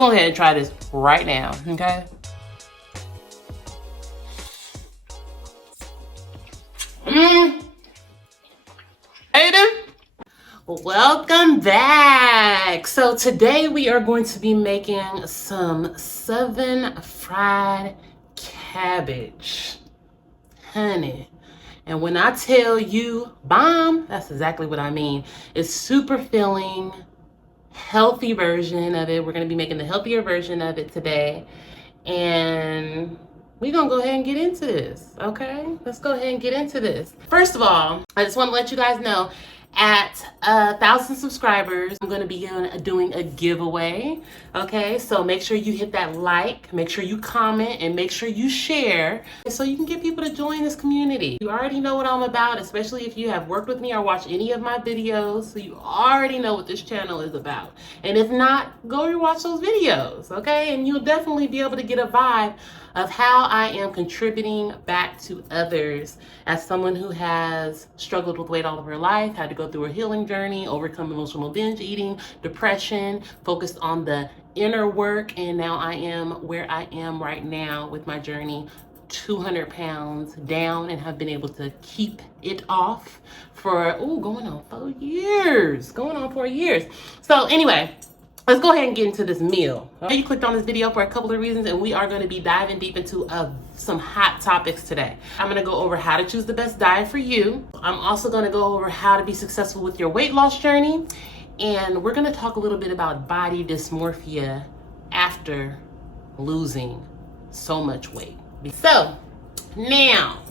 Go ahead and try this right now, okay? Aiden, welcome back. So today we are going to be making some southern fried cabbage, honey. And when I tell you bomb, that's exactly what I mean. It's super filling, healthy version of it. We're going to be making the healthier version of it today, and we're going to go ahead and get into this. Okay, let's go ahead and get into this. First of all, I just want to let you guys know, at 1,000 subscribers, I'm going to be doing a giveaway. Okay, so make sure you hit that like, make sure you comment, and make sure you share so you can get people to join this community. You already know what I'm about, especially if you have worked with me or watched any of my videos, so you already know what this channel is about. And if not, go and watch those videos, okay? And you'll definitely be able to get a vibe of how I am contributing back to others as someone who has struggled with weight all of her life, had to go through a healing journey, overcome emotional binge eating, depression, focused on the inner work, and now I am where I am right now with my journey, 200 pounds down, and have been able to keep it off for, going on 4 years. So anyway, let's go ahead and get into this meal. Okay, you clicked on this video for a couple of reasons, and we are going to be diving deep into some hot topics today. I'm going to go over how to choose the best diet for you. I'm also going to go over how to be successful with your weight loss journey. And we're going to talk a little bit about body dysmorphia after losing so much weight. So now,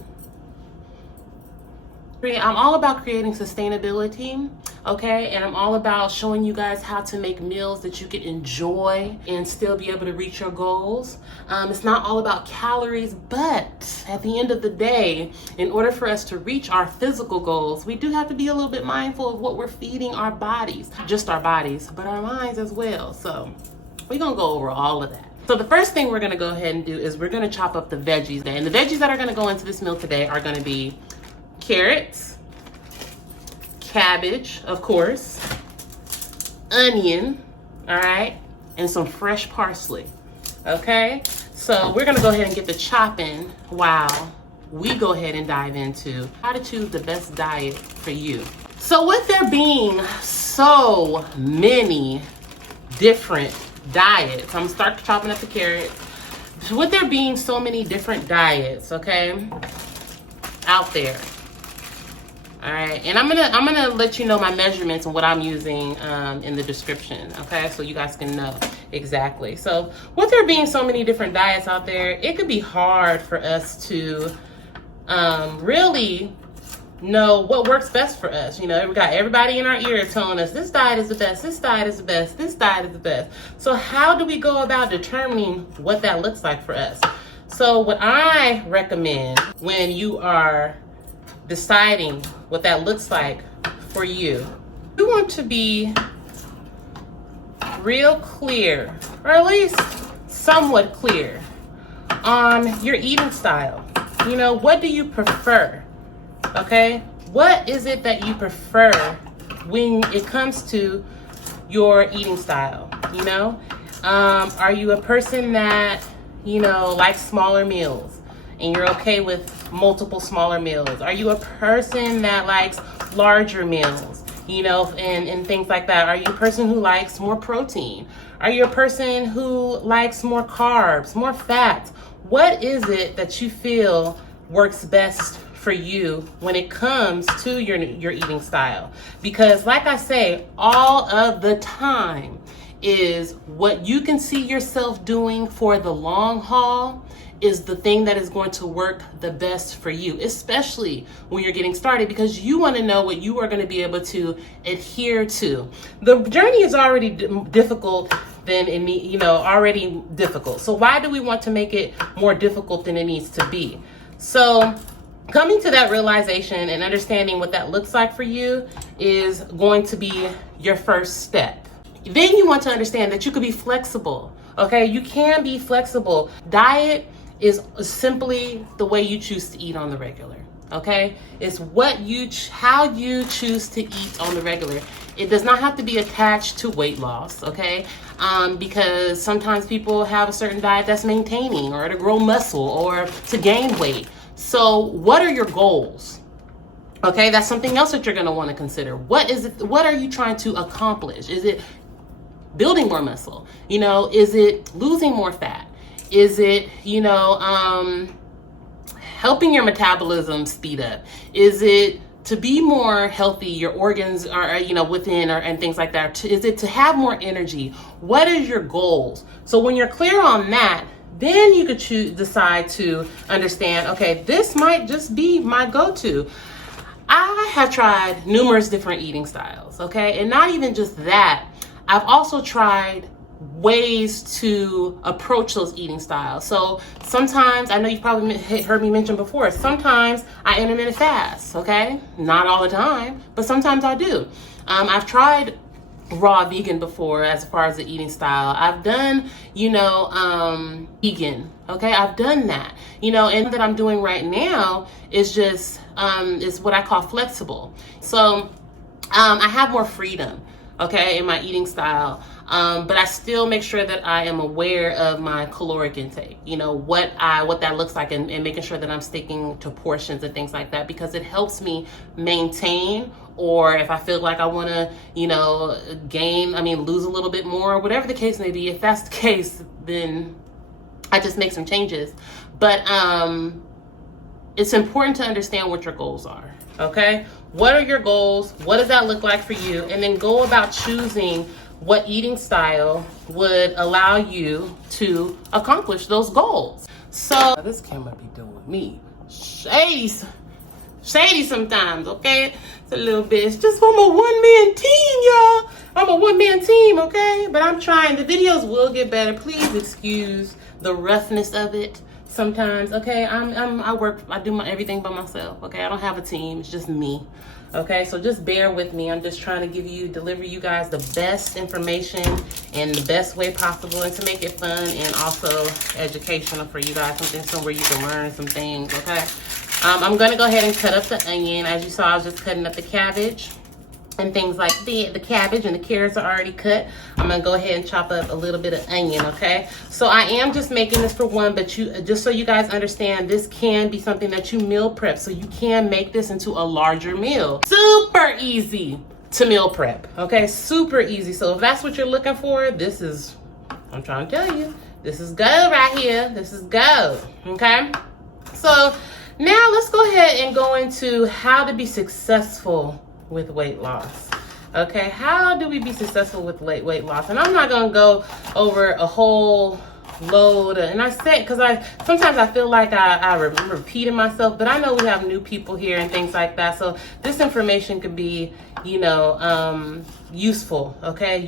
I'm all about creating sustainability, okay? And I'm all about showing you guys how to make meals that you can enjoy and still be able to reach your goals. It's not all about calories, but at the end of the day, in order for us to reach our physical goals, we do have to be a little bit mindful of what we're feeding our bodies. Not just our bodies, but our minds as well. So we're gonna go over all of that. So the first thing we're gonna go ahead and do is we're gonna chop up the veggies. And the veggies that are gonna go into this meal today are gonna be carrots, cabbage, of course, onion, all right, and some fresh parsley, okay? So we're gonna go ahead and get the chopping while we go ahead and dive into how to choose the best diet for you. So with there being so many different diets, I'm gonna start chopping up the carrots. With there being so many different diets, okay, out there, all right, and I'm gonna let you know my measurements and what I'm using in the description, okay, so you guys can know exactly. So with there being so many different diets out there, it could be hard for us to really know what works best for us. You know, we got everybody in our ear telling us this diet is the best, this diet is the best, this diet is the best. So how do we go about determining what that looks like for us? So what I recommend when you are deciding what that looks like for you, you want to be real clear, or at least somewhat clear, on your eating style. You know, what do you prefer? Okay, what is it that you prefer when it comes to your eating style? You know, are you a person that, you know, likes smaller meals and you're okay with multiple smaller meals? Are you a person that likes larger meals, you know, and things like that? Are you a person who likes more protein? Are you a person who likes more carbs, more fat? What is it that you feel works best for you when it comes to your eating style? Because like I say all of the time, is what you can see yourself doing for the long haul is the thing that is going to work the best for you, especially when you're getting started, because you want to know what you are going to be able to adhere to. The journey is already difficult already difficult. So why do we want to make it more difficult than it needs to be? So coming to that realization and understanding what that looks like for you is going to be your first step. Then you want to understand that you could be flexible, okay? You can be flexible. Diet is simply the way you choose to eat on the regular, okay? It's how you choose to eat on the regular. It does not have to be attached to weight loss, okay? because sometimes people have a certain diet that's maintaining or to grow muscle or to gain weight. So what are your goals? Okay, that's something else that you're going to want to consider. What is it? What are you trying to accomplish? Is it building more muscle? You know, is it losing more fat? Is it, you know, helping your metabolism speed up? Is it to be more healthy, your organs are, you know, within, or and things like that? Is it to have more energy? What is your goals? So when you're clear on that, then you could decide to understand, okay, this might just be my go-to. I have tried numerous different eating styles, okay? And not even just that, I've also tried ways to approach those eating styles. So sometimes, I know you've probably heard me mention before, sometimes I intermittent fast, okay? Not all the time, but sometimes I do. I've tried raw vegan before as far as the eating style. I've done, you know, vegan, okay? I've done that, you know, and that I'm doing right now is just, is what I call flexible. So I have more freedom, okay, in my eating style. But I still make sure that I am aware of my caloric intake, you know, what that looks like, and making sure that I'm sticking to portions and things like that, because it helps me maintain, or if I feel like I want to, you know, lose a little bit more, whatever the case may be. If that's the case, then I just make some changes. But it's important to understand what your goals are, okay? What are your goals? What does that look like for you? And then go about choosing what eating style would allow you to accomplish those goals. So this camera be doing me shady sometimes, okay? It's a little bit. It's just I'm a one-man team, y'all. I'm a one-man team, okay? But I'm trying. The videos will get better. Please excuse the roughness of it sometimes, okay? I do everything by myself, okay? I don't have a team. It's just me. Okay, so just bear with me. I'm just trying to deliver you guys the best information in the best way possible, and to make it fun and also educational for you guys, somewhere you can learn some things, okay? I'm gonna go ahead and cut up the onion. As you saw, I was just cutting up the cabbage and things like the cabbage, and the carrots are already cut. I'm gonna go ahead and chop up a little bit of onion, okay? So I am just making this for one, but just so you guys understand, this can be something that you meal prep, so you can make this into a larger meal. Super easy to meal prep, okay? Super easy. So if that's what you're looking for, I'm trying to tell you, this is gold right here. This is gold, okay? So now let's go ahead and go into how to be successful with weight loss. Okay, how do we be successful with weight loss? And I'm not gonna go over a whole load, and I say, because sometimes I feel like I'm repeating myself, but I know we have new people here and things like that, so this information could be, you know, useful, okay?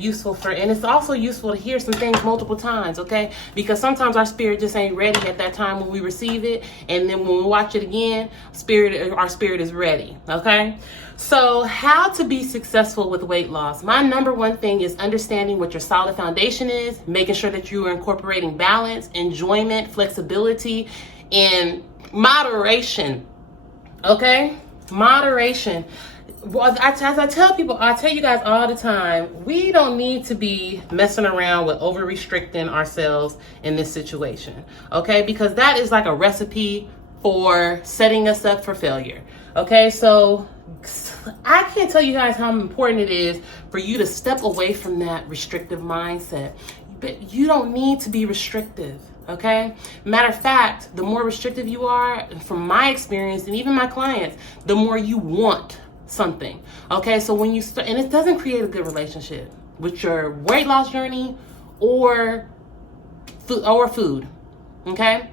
And it's also useful to hear some things multiple times, okay? Because sometimes our spirit just ain't ready at that time when we receive it, and then when we watch it again, our spirit is ready, okay? So how to be successful with weight loss? My number one thing is understanding what your solid foundation is, making sure that you are incorporating balance, enjoyment, flexibility, and moderation, okay? Moderation. As I tell people, I tell you guys all the time, we don't need to be messing around with over-restricting ourselves in this situation, okay? Because that is like a recipe for setting us up for failure, okay? So I can't tell you guys how important it is for you to step away from that restrictive mindset. But you don't need to be restrictive, okay? Matter of fact, the more restrictive you are, from my experience and even my clients, the more you want something, okay? So when you start, and it doesn't create a good relationship with your weight loss journey or food, okay?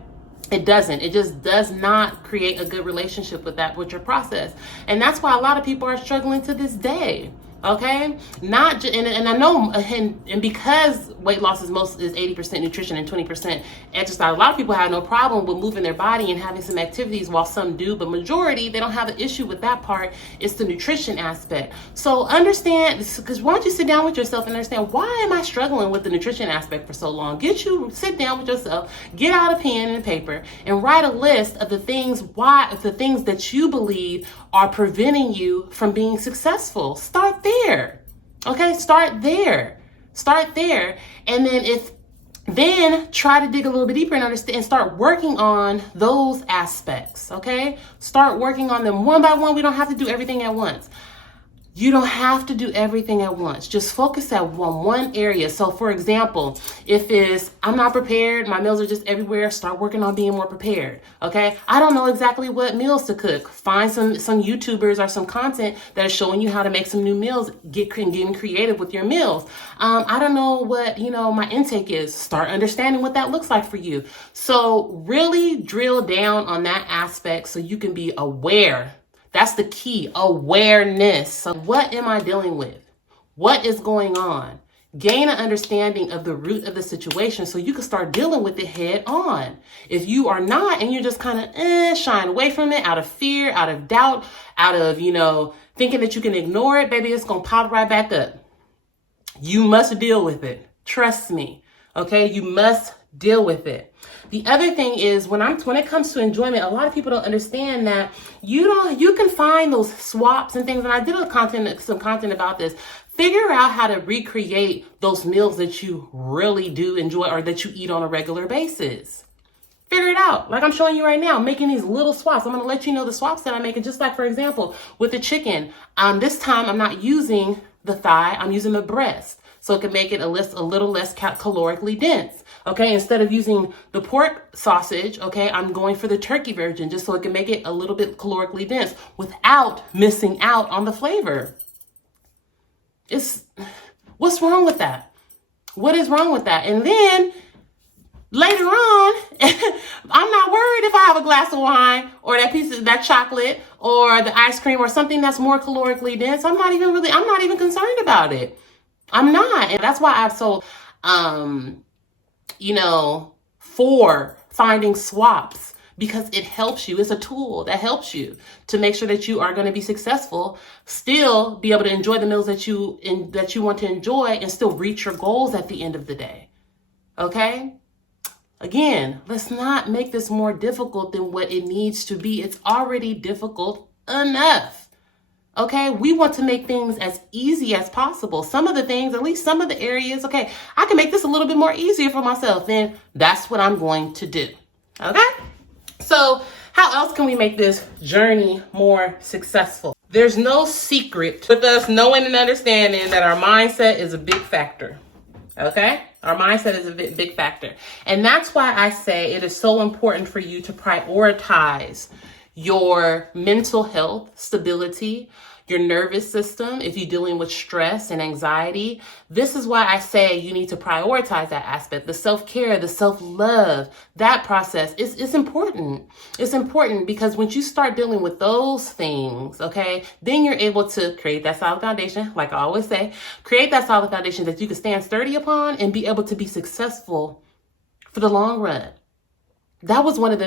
It doesn't. It just does not create a good relationship with your process. And that's why a lot of people are struggling to this day. Okay, and I know, and because weight loss is 80% nutrition and 20% exercise, a lot of people have no problem with moving their body and having some activities, while some do, but majority, they don't have an issue with that part. It's the nutrition aspect. So understand, because why don't you sit down with yourself and understand, why am I struggling with the nutrition aspect for so long? Sit down with yourself, get out a pen and paper, and write a list of the things that you believe are preventing you from being successful. Start there. Okay, start there. Start there. And then try to dig a little bit deeper and understand and start working on those aspects, okay? Start working on them one by one. We don't have to do everything at once. You don't have to do everything at once. Just focus on one area. So for example, if it's, I'm not prepared, my meals are just everywhere, start working on being more prepared, okay? I don't know exactly what meals to cook. Find some YouTubers or some content that is showing you how to make some new meals, getting creative with your meals. I don't know what, my intake is. Start understanding what that looks like for you. So really drill down on that aspect so you can be aware. That's the key, awareness. So what am I dealing with? What is going on? Gain an understanding of the root of the situation so you can start dealing with it head on. If you are not, and you're just kind of shying away from it out of fear, out of doubt, out of, thinking that you can ignore it, baby, it's going to pop right back up. You must deal with it. Trust me. Okay. You must deal with it. The other thing is when it comes to enjoyment, a lot of people don't understand that you can find those swaps and things. And I did some content about this. Figure out how to recreate those meals that you really do enjoy or that you eat on a regular basis. Figure it out. Like I'm showing you right now, making these little swaps. I'm going to let you know the swaps that I'm making. Just like, for example, with the chicken, this time I'm not using the thigh. I'm using the breast. So it can make it a little less calorically dense. Okay, instead of using the pork sausage, okay, I'm going for the turkey version just so it can make it a little bit calorically dense without missing out on the flavor. What's wrong with that? What is wrong with that? And then later on, I'm not worried if I have a glass of wine or that chocolate or the ice cream or something that's more calorically dense. I'm not even concerned about it. I'm not. And that's why I'm so, for finding swaps, because it helps you. It's a tool that helps you to make sure that you are going to be successful, still be able to enjoy the meals that you want to enjoy and still reach your goals at the end of the day. Okay? Again, let's not make this more difficult than what it needs to be. It's already difficult enough. Okay, we want to make things as easy as possible. Some of the things, at least some of the areas, okay, I can make this a little bit more easier for myself. Then that's what I'm going to do. Okay, so how else can we make this journey more successful? There's no secret with us knowing and understanding that our mindset is a big factor. Okay, our mindset is a big factor. And that's why I say it is so important for you to prioritize your mental health, stability, your nervous system, if you're dealing with stress and anxiety. This is why I say you need to prioritize that aspect, the self-care, the self-love, that process is important. It's important because once you start dealing with those things, okay, then you're able to create that solid foundation, like I always say, create that solid foundation that you can stand sturdy upon and be able to be successful for the long run. That's one of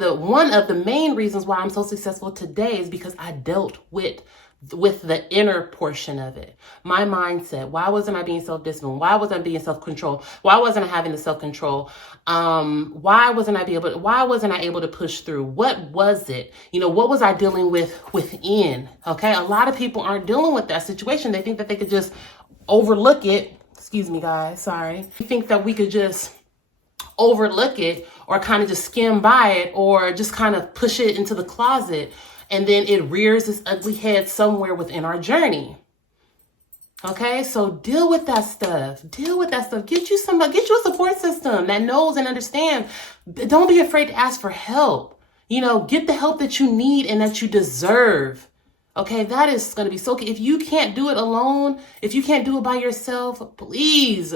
the main reasons why I'm so successful today is because I dealt with the inner portion of it. My mindset. Why wasn't I being self-disciplined? Why wasn't I being self-control? Why wasn't I having the self-control? Why wasn't I able to push through? What was it? What was I dealing with within? Okay. A lot of people aren't dealing with that situation. They think that they could just overlook it. Excuse me, guys. Sorry. They think that we could just overlook it or kind of just skim by it or just kind of push it into the closet, and then it rears its ugly head somewhere within our journey. Okay, so deal with that stuff. Get you a support system that knows and understands. Don't be afraid to ask for help. Get the help that you need and that you deserve. Okay, that is going to be so key. If you can't do it alone, if you can't do it by yourself, please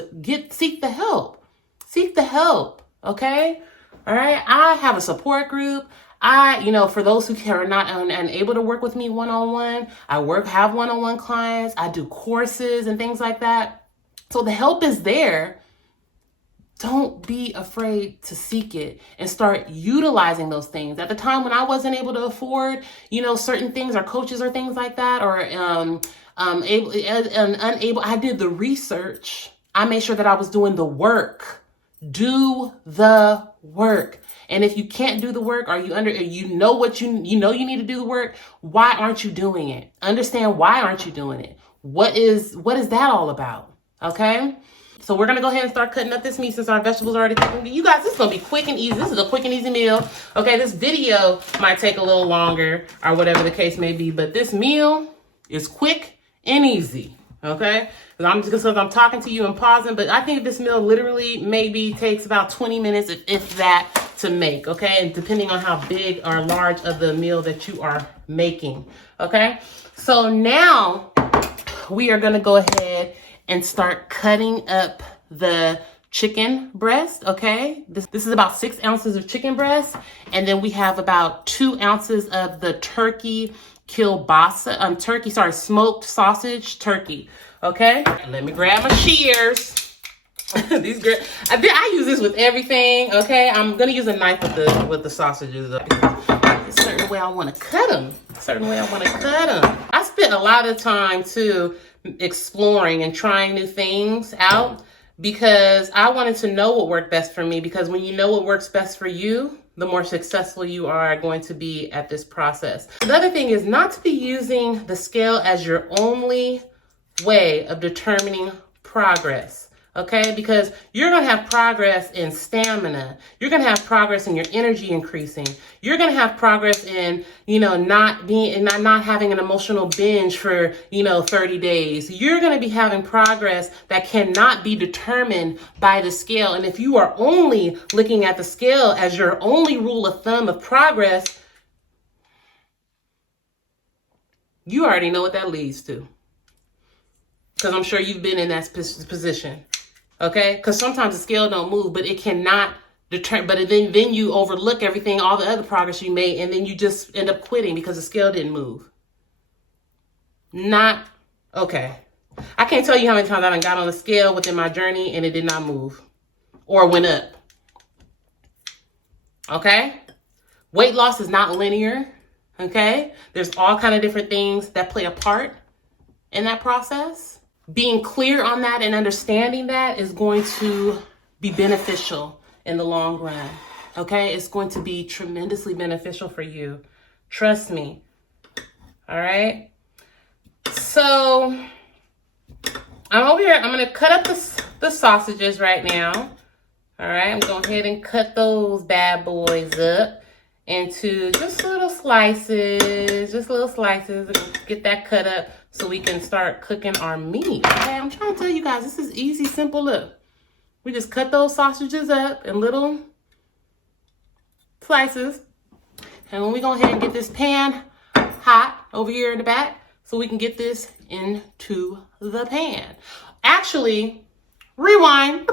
seek the help. Seek the help. Okay. All right. I have a support group. For those who are not unable to work with me one-on-one, have one-on-one clients. I do courses and things like that. So the help is there. Don't be afraid to seek it and start utilizing those things. At the time when I wasn't able to afford, certain things or coaches or things like that, or unable, I did the research. I made sure that I was doing the work. Do the work. And if you can't do the work, or you need to do the work, why aren't you doing it? Understand why aren't you doing it? What is that all about? okay? So we're gonna go ahead and start cutting up this meat since our vegetables are already cooking. You guys, this is gonna be quick and easy. This is a quick and easy meal. Okay, this video might take a little longer or whatever the case may be, but this meal is quick and easy, okay? Because I'm talking to you and pausing, but I think this meal literally maybe takes about 20 minutes, if that, to make, okay? And depending on how big or large of the meal that you are making, okay? So now we are gonna go ahead and start cutting up the chicken breast, okay? This is about 6 ounces of chicken breast, and then we have about 2 ounces of the turkey kielbasa, smoked sausage turkey, okay? Let me grab my shears. I use this with everything, okay? I'm gonna use a knife with the sausages. A certain way I wanna cut them. I spent a lot of time too exploring and trying new things out because I wanted to know what worked best for me, because when you know what works best for you, the more successful you are going to be at this process. The other thing is not to be using the scale as your only way of determining progress. Okay, because you're gonna have progress in stamina. You're gonna have progress in your energy increasing. You're gonna have progress in, not having an emotional binge for, 30 days. You're gonna be having progress that cannot be determined by the scale. And if you are only looking at the scale as your only rule of thumb of progress, you already know what that leads to. Because I'm sure you've been in that position. Okay, because sometimes the scale don't move, but it cannot determine. But then you overlook everything, all the other progress you made, and then you just end up quitting because the scale didn't move. Not okay. I can't tell you how many times I done got on the scale within my journey and it did not move or went up. Okay, weight loss is not linear. Okay, there's all kind of different things that play a part in that process. Being clear on that and understanding that is going to be beneficial in the long run, okay? It's going to be tremendously beneficial for you. Trust me, all right? So I'm over here. I'm going to cut up the sausages right now, all right? I'm going to go ahead and cut those bad boys up into just little slices, get that cut up so we can start cooking our meat. Okay, I'm trying to tell you guys, this is easy, simple. Look, we just cut those sausages up in little slices, and then we go ahead and get this pan hot over here in the back so we can get this into the pan. Actually, rewind.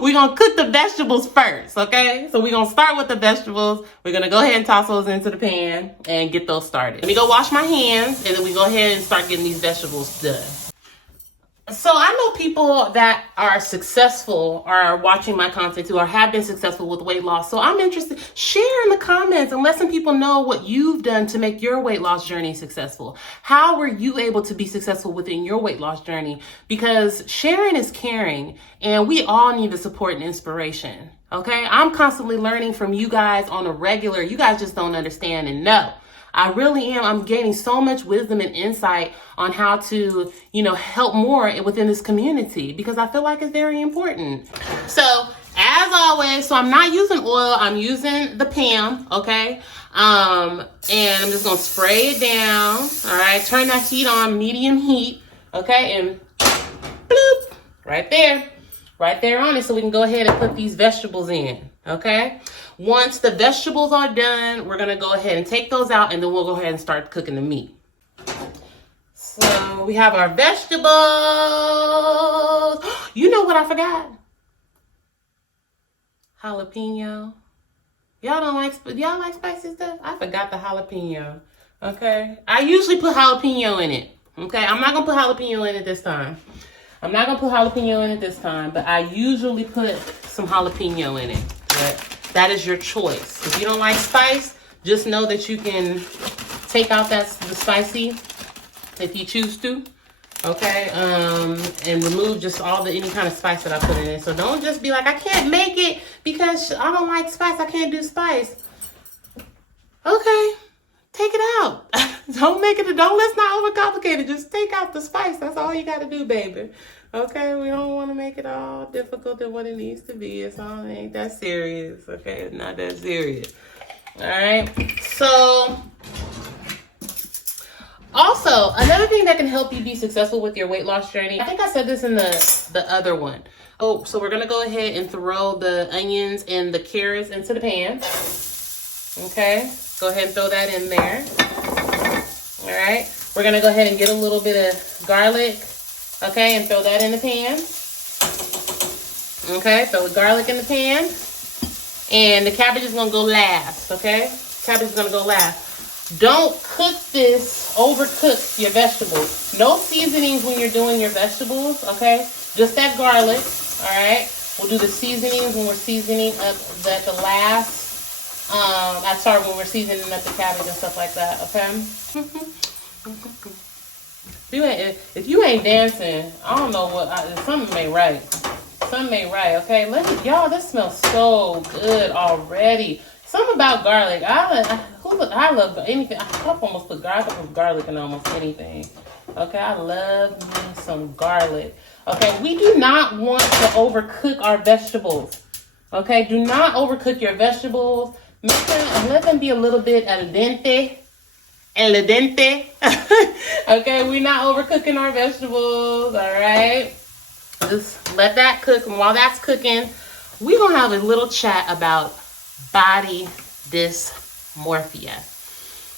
We're going to cook the vegetables first, okay? So we're going to start with the vegetables. We're going to go ahead and toss those into the pan and get those started. Let me go wash my hands, and then we go ahead and start getting these vegetables done. So I know people that are successful or are watching my content too, or have been successful with weight loss. So I'm interested, share in the comments and let some people know what you've done to make your weight loss journey successful. How were you able to be successful within your weight loss journey? Because sharing is caring, and we all need the support and inspiration. Okay, I'm constantly learning from you guys on a regular. You guys just don't understand and know. I really am. I'm gaining so much wisdom and insight on how to, help more within this community, because I feel like it's very important. So as always, so I'm not using oil. I'm using the pan. Okay. And I'm just going to spray it down. All right. Turn that heat on medium heat. Okay. And bloop, right there on it. So we can go ahead and put these vegetables in. Okay. Once the vegetables are done, we're going to go ahead and take those out, and then we'll go ahead and start cooking the meat. So we have our vegetables. You know what I forgot? Jalapeno. Y'all like spicy stuff? I forgot the jalapeno. Okay. I usually put jalapeno in it. Okay. I'm not going to put jalapeno in it this time. But I usually put some jalapeno in it. But that is your choice. If you don't like spice, just know that you can take out the spicy if you choose to. Okay, and remove just any kind of spice that I put in it. So don't just be like, I can't make it because I don't like spice. I can't do spice. Okay, take it out. Let's not overcomplicate it. Just take out the spice. That's all you got to do, baby. Okay, we don't want to make it all difficult than what it needs to be. It's all ain't that serious. Okay, it's not that serious. All right. So, also another thing that can help you be successful with your weight loss journey. I think I said this in the other one. Oh, so we're gonna go ahead and throw the onions and the carrots into the pan. Okay, go ahead and throw that in there. All right, we're gonna go ahead and get a little bit of garlic. Okay, and throw that in the pan. Okay, throw the garlic in the pan. And the cabbage is gonna go last, okay? Cabbage is gonna go last. Don't cook this, overcook your vegetables. No seasonings when you're doing your vegetables, okay? Just that garlic, all right? We'll do the seasonings when we're seasoning up the last. When we're seasoning up the cabbage and stuff like that, okay? If you ain't dancing, I don't know something ain't right. Something ain't right, okay? Y'all, this smells so good already. Something about garlic. I love anything. I almost put garlic in almost anything. Okay, I love me some garlic. Okay, we do not want to overcook our vegetables. Okay, do not overcook your vegetables. Let them be a little bit al dente. Okay, we're not overcooking our vegetables, all right? Just let that cook. And while that's cooking, we're going to have a little chat about body dysmorphia.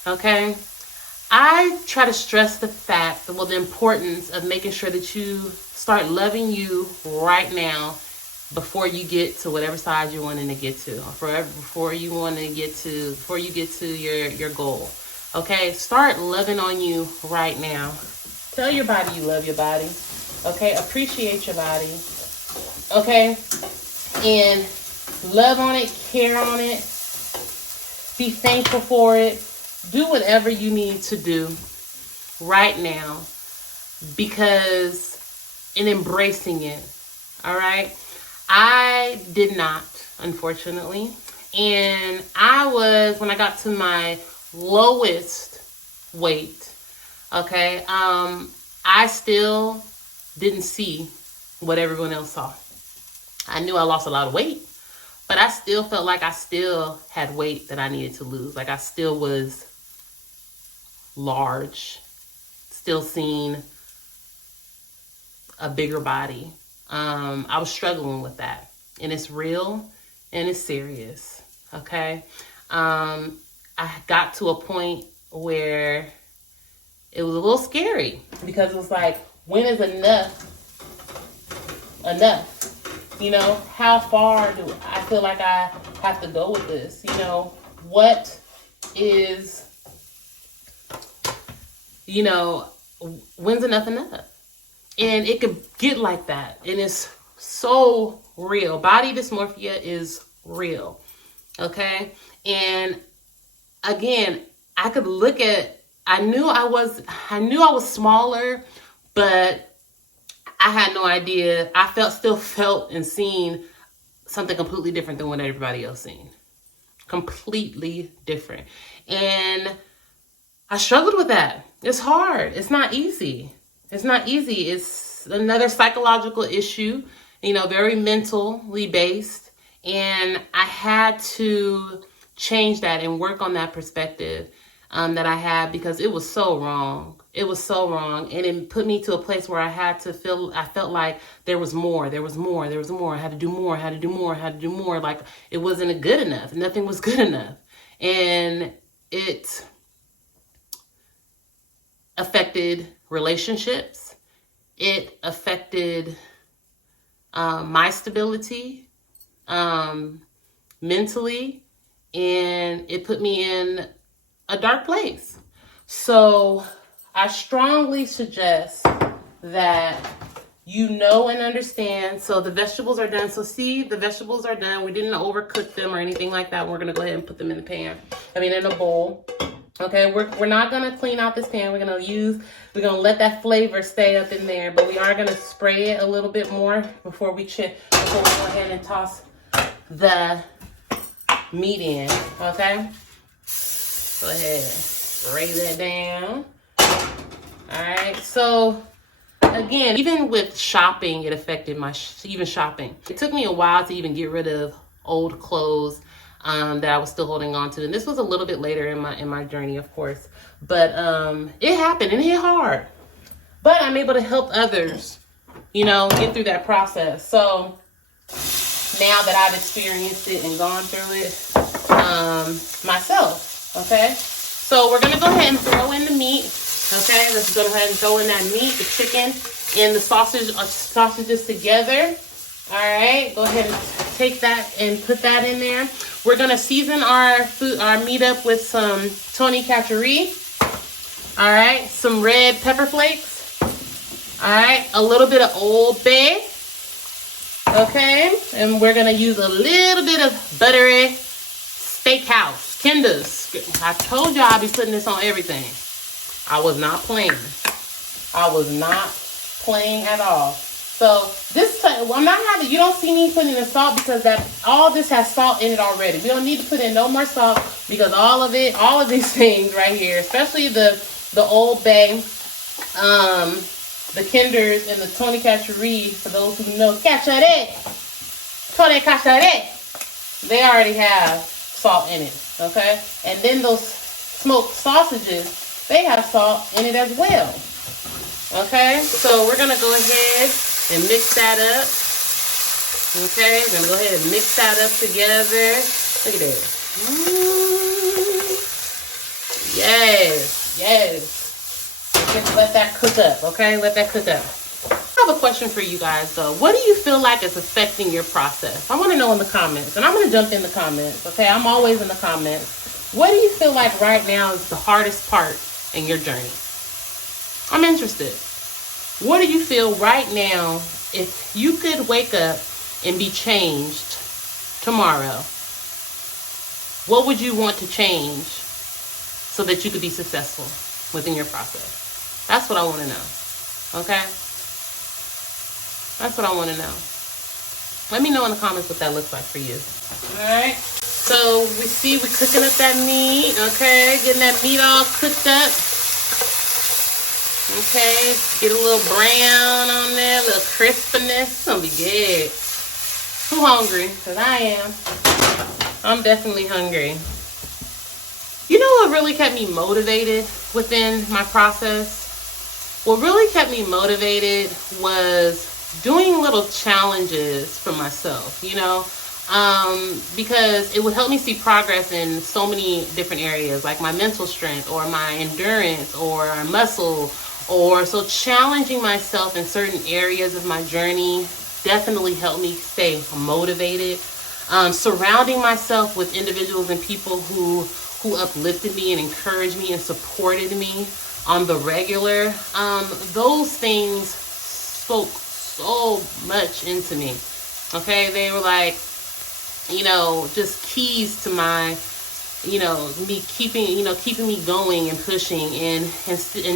Okay? I try to stress the importance of making sure that you start loving you right now before you get to whatever size you're wanting to get to. Before you get to your goal. Okay? Start loving on you right now. Tell your body you love your body. Okay, appreciate your body. Okay, and love on it, care on it. Be thankful for it. Do whatever you need to do right now in embracing it. All right, I did not, unfortunately, and when I got to my lowest weight. Okay, I still didn't see what everyone else saw. I knew I lost a lot of weight, but I still felt like I still had weight that I needed to lose. Like I still was large, still seeing a bigger body. I was struggling with that, and it's real and it's serious. Okay. I got to a point where it was a little scary because it was like, when is enough? You know, how far do I feel like I have to go with this? You know, what is, when's enough? And it could get like that. And it's so real. Body dysmorphia is real. Okay. And again, I could look at, I knew I was smaller, but I had no idea. I still felt and seen something completely different than what everybody else seen. Completely different. And I struggled with that. It's hard. It's not easy. It's another psychological issue, very mentally based. And I had to change that and work on that perspective that I had, because it was so wrong. It was so wrong. And it put me to a place where I felt like there was more. I had to do more. Like it wasn't good enough. Nothing was good enough. And it affected relationships. It affected my stability mentally. And it put me in a dark place. So I strongly suggest that and understand. So the vegetables are done. So see, the vegetables are done. We didn't overcook them or anything like that. We're going to go ahead and put them in a bowl. Okay, we're not going to clean out this pan. We're going to let that flavor stay up in there, but we are going to spray it a little bit more before we go ahead and toss the meat in. Okay, go ahead, spray that down. All right, so again, even with shopping, it affected my even shopping. It took me a while to even get rid of old clothes that I was still holding on to, and this was a little bit later in my journey, of course. But it happened and it hit hard. But I'm able to help others, you know, get through that process. So now that I've experienced it and gone through it myself, okay? So we're gonna go ahead and throw in the meat. Okay, let's go ahead and throw in that meat, the chicken, and the sausages together. All right, go ahead and take that and put that in there. We're gonna season our meat up with some Calorie. All right, some red pepper flakes. All right, a little bit of Old Bay. Okay, and we're gonna use a little bit of buttery steakhouse, Kinder's. I told y'all I'll be putting this on everything. I was not playing. I was not playing at all. So this, I'm not having, you don't see me putting in salt because all this has salt in it already. We don't need to put in no more salt because all of these things right here, especially the Old Bay, the Kinders and the Calorie, for those who know Calorie, they already have salt in it, okay? And then those smoked sausages, they have salt in it as well. Okay, so we're gonna go ahead and mix that up. Okay, we're gonna go ahead and mix that up together. Look at that. Yes, yes. Just let that cook up, okay? Let that cook up. I have a question for you guys though. What do you feel like is affecting your process? I wanna know in the comments, and I'm gonna jump in the comments, okay? I'm always in the comments. What do you feel like right now is the hardest part in your journey? I'm interested. What do you feel right now, if you could wake up and be changed tomorrow, what would you want to change so that you could be successful within your process? That's what I want to know. Okay? That's what I want to know. Let me know in the comments what that looks like for you. Alright? So we're cooking up that meat, okay? Getting that meat all cooked up. Okay, get a little brown on there, a little crispiness. It's gonna be good. I'm hungry, because I am. I'm definitely hungry. You know what really kept me motivated within my process? What really kept me motivated was doing little challenges for myself, you know? Because it would help me see progress in so many different areas, like my mental strength or my endurance or muscle. So challenging myself in certain areas of my journey definitely helped me stay motivated. Surrounding myself with individuals and people who uplifted me and encouraged me and supported me on the regular, those things spoke so much into me. Okay, they were like, you know, just keys to my, you know, me keeping me going and pushing and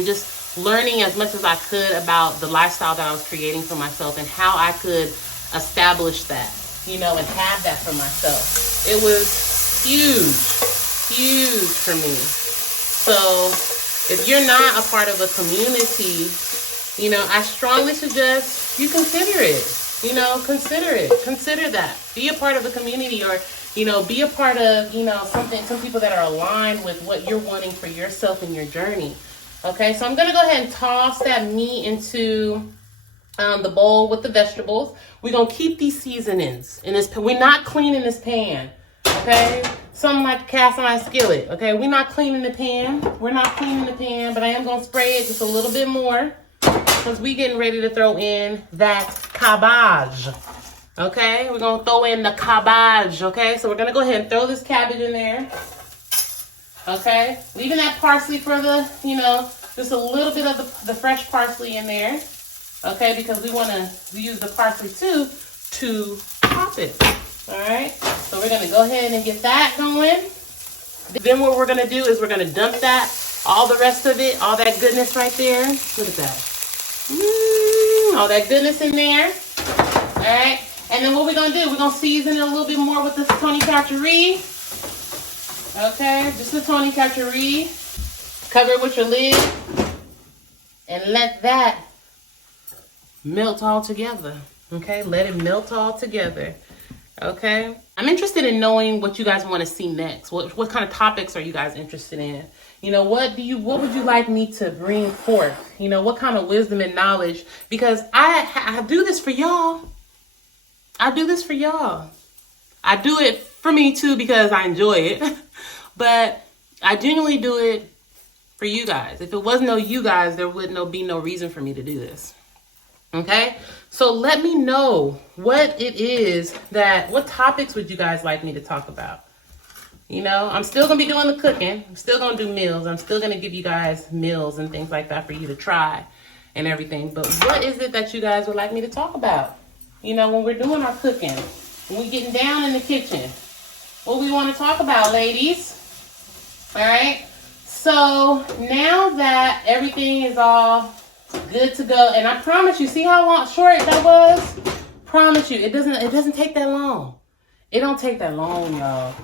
just learning as much as I could about the lifestyle that I was creating for myself and how I could establish that, you know, and have that for myself. It was huge for me. So if you're not a part of a community, you know, I strongly suggest you consider it. You know, consider it. Consider that. Be a part of the community, or, you know, be a part of, you know, some people that are aligned with what you're wanting for yourself in your journey. Okay, so I'm going to go ahead and toss that meat into the bowl with the vegetables. We're going to keep these seasonings in this pan. We're not cleaning this pan, okay? Something like cast iron skillet, okay? We're not cleaning the pan. We're not cleaning the pan, but I am going to spray it just a little bit more because we're getting ready to throw in that cabbage, okay? We're going to throw in the cabbage, okay? So we're going to go ahead and throw this cabbage in there. Okay, leaving that parsley for the, you know, just a little bit of the fresh parsley in there. Okay, because we want to use the parsley too to top it. All right, so we're going to go ahead and get that going. Then what we're going to do is we're going to dump that, all the rest of it, all that goodness right there. Look at that. All that goodness in there. All right, and then what we're going to do, we're going to season it a little bit more with this Calorie. Okay, just the Calorie. Cover it with your lid and let that melt all together. Okay, let it melt all together. Okay, I'm interested in knowing what you guys want to see next. What kind of topics are you guys interested in? You know, what would you like me to bring forth? You know, what kind of wisdom and knowledge? Because I do this for y'all. I do this for y'all. I do it for me too because I enjoy it. But I genuinely do it for you guys. If it wasn't no you guys, there would be no reason for me to do this. Okay? So let me know what it is what topics would you guys like me to talk about? You know, I'm still going to be doing the cooking. I'm still going to do meals. I'm still going to give you guys meals and things like that for you to try and everything. But what is it that you guys would like me to talk about? You know, when we're doing our cooking, when we're getting down in the kitchen, what we want to talk about, ladies. All right. So now that everything is all good to go, and I promise you, see how short that was? Promise you, it doesn't take that long. It don't take that long, y'all.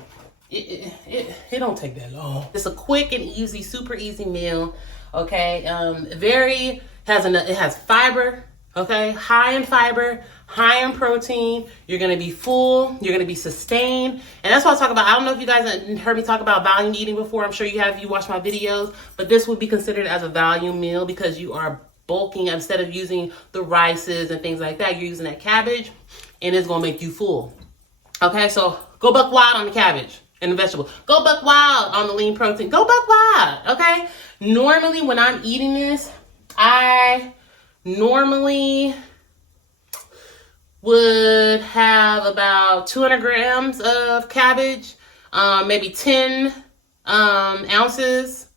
It don't take that long. It's a quick and easy, super easy meal. Okay, it has fiber. Okay, high in fiber, high in protein. You're gonna be full. You're gonna be sustained, and that's what I talk about. I don't know if you guys heard me talk about volume eating before. I'm sure you have. You watch my videos, but this would be considered as a volume meal because you are bulking. Instead of using the rices and things like that, you're using that cabbage, and it's gonna make you full. Okay, so go buck wild on the cabbage and the vegetable. Go buck wild on the lean protein. Go buck wild. Okay. Normally, when I'm eating this, I normally would have about 200 grams of cabbage, maybe 10 ounces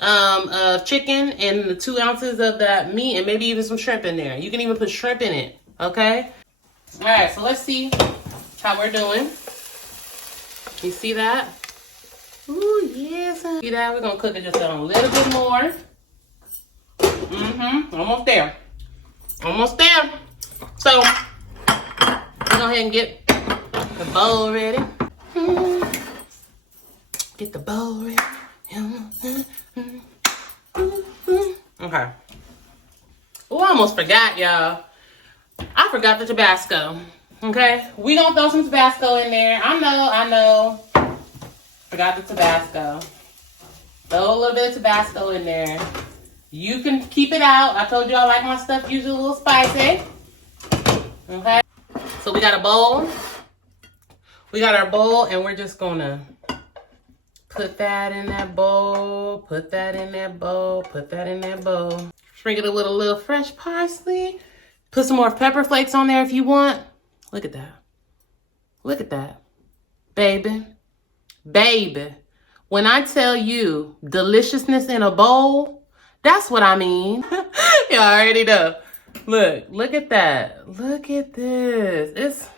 of chicken, and the 2 ounces of that meat, and maybe even some shrimp in there. You can even put shrimp in it. Okay. All right. So let's see how we're doing. You see that? Ooh, yes. See that? We're gonna cook it just a little bit more. Almost there. Almost there. So we're go ahead and get the bowl ready. Get the bowl ready. Okay. Oh, I almost forgot, y'all. I forgot the Tabasco. Okay, we gonna throw some Tabasco in there. I know. Forgot the Tabasco. Throw a little bit of Tabasco in there. You can keep it out. I told you I like my stuff usually a little spicy. Okay, so we got a bowl. We got our bowl, and we're just gonna put that in that bowl. Put that in that bowl. Put that in that bowl. Sprinkle it with a little fresh parsley. Put some more pepper flakes on there if you want. Look at that. Look at that. Baby. Baby. When I tell you deliciousness in a bowl, that's what I mean. You already know. Look at that. Look at this. It's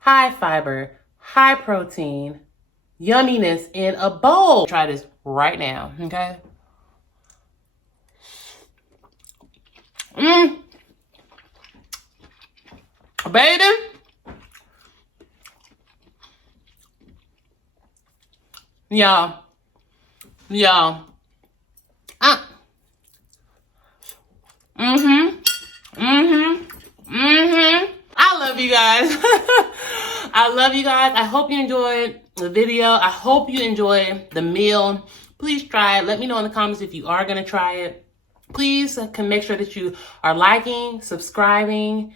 high fiber, high protein, yumminess in a bowl. Try this right now, okay? Baby. Y'all. I love you guys. I love you guys. I hope you enjoyed the video. I hope you enjoyed the meal. Please try it. Let me know in the comments if you are going to try it. Please can make sure that you are liking, subscribing,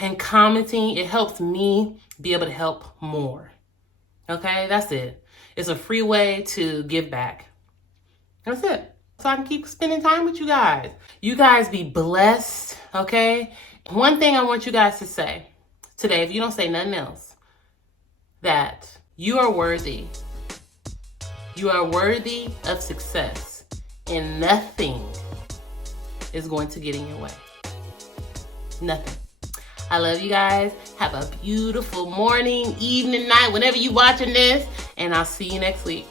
and commenting. It helps me be able to help more. Okay, that's it. It's a free way to give back. That's it. So I can keep spending time with you guys. You guys be blessed, okay? One thing I want you guys to say today, if you don't say nothing else, that you are worthy. You are worthy of success, and nothing is going to get in your way. Nothing. I love you guys. Have a beautiful morning, evening, night, whenever you're watching this, and I'll see you next week.